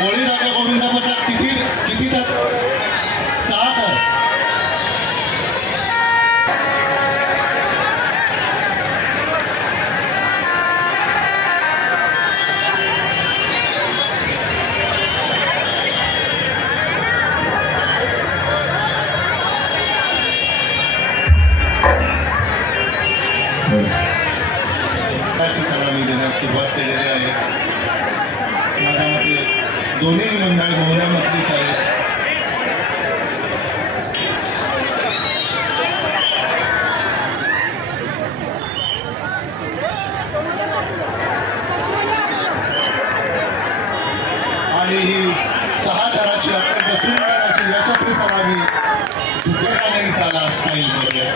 होळी राजा गोविंदा पथक किती तर 6 तर सलामी देण्यास सुरुवात केलेली आहे। माझ्या मते दोन्ही मंडळ मोहऱ्यामधलीच आहेत। आणि ही 6 थराची अत्यंत सुंदर अशी यशस्वी सलामी झुकेगा नहीं साला स्टाईलमध्ये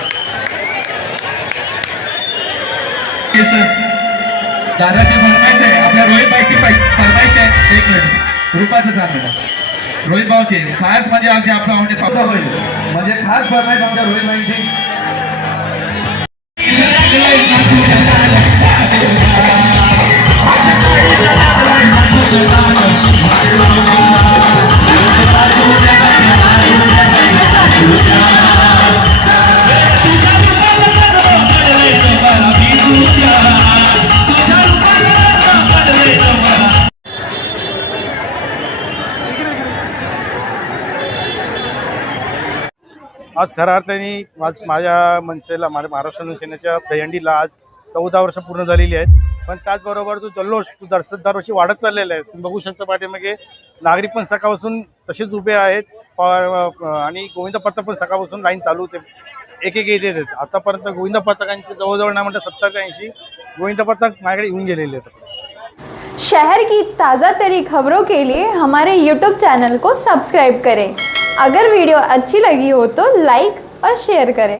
दादाची फरमाईश आहे, आपल्या रोहित भाईची फरमाईश आहे। 1 मिनिट रूपाचं सांग रोहित भाऊची खास म्हणजे आमची आपला म्हणजे खास फरमाईश आमच्या रोहित भाईची। आज खऱ्या अर्थाने माझ्या मनसेला माझ्या महाराष्ट्र सेनेच्या दहीहंडीला आज 14 वर्ष पूर्ण झालेली आहेत। पण त्याचबरोबर जो जल्लोष तो दरवर्षी वाढत चाललेला आहे। तुम्ही बघू शकता पाठीमागे नागरिक पण सकाळपासून तसेच उभे आहेत आणि गोविंद पथक पण सकाळपासून लाईन चालू होते, एक येत आहेत। आतापर्यंत गोविंद पथकांचे जवळजवळ ना म्हणतात 70 ते 80 गोविंद पथक माझ्याकडे येऊन गेलेले आहेत। शहर की ताज़ा तरी खबरों के लिए हमारे YouTube चैनल को सब्सक्राइब करें। अगर वीडियो अच्छी लगी हो तो लाइक और शेयर करें।